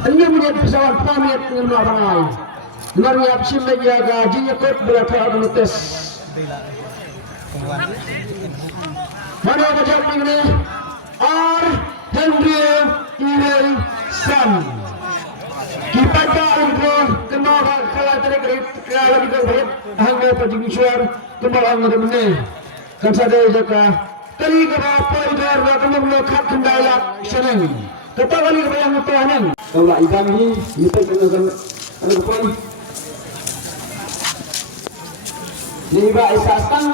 Ini menjadi pesawat pamit dengan marangai. Mariap sila jaga jinyakot berata agunutes. Mana macam ini? R. Henry Iwel Sam. Kita tahu kenapa kalau terkait kalau kita berit hanya perjalanan kembali ke mana? Kan saya jaga. Tadi kenapa idar akan melakukan kendala senang. Katakan ini yang mutahanan. Kalau idam ini kita akan ada poin. Ini ba isaskan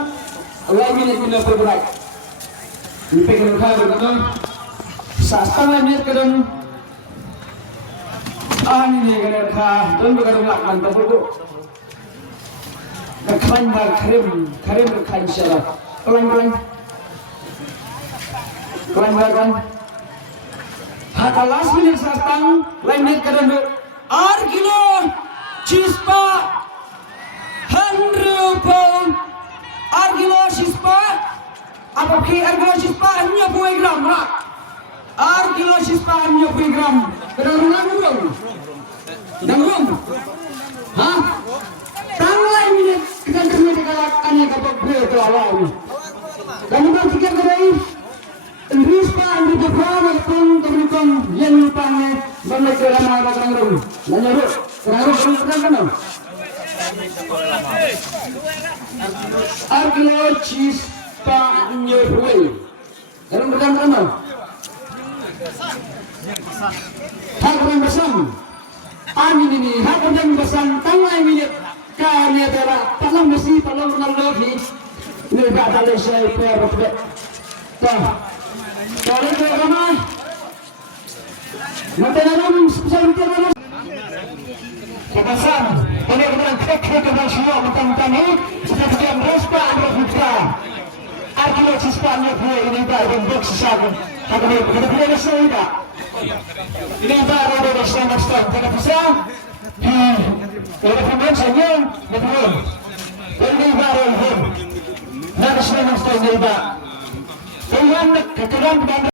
Allah minit minat berberat. Ini pegang kalau betul. Saskan minit kadang. Ini kadang kah dan kadang lakukan terburuk. Kapan bar karim berkain syaraf. Pelan. Pelan. Hata last minute saskan lain minit kadang Argilo Chispa £100 Argilo Chispa apa ki Argilo Chispa 90 gram rak Argilo Chispa 90 gram kadang nanggung hah tangan minit kita terima dikalahkannya kapal beliau itu awal kamu kan sikir kadai Rispa di depan pun yang panggil balik ke ramai bakang rum. Nanya rum kan? Arkeologis Pak Nyohuel. Rum kan? Hakun bersam. Amin ini hakun bersam. Tangai minit kami adalah palang mesti palang nalogi. Ini tak ada saya perlu. Kalau itu ramai, nanti dalam sebesar itu kebasan, benar-benar kekerasan semua mentang-mentang ini sudah sekian respa berbuka. Arkeologis Spanyol ini baru bentuk sesajen. Akan benar-benar selesai tak? Ini baru ada setengah tidak bisa. Kalau pemain saja, betul. Ini baru nanti setengah ini tak. Dengan keterangan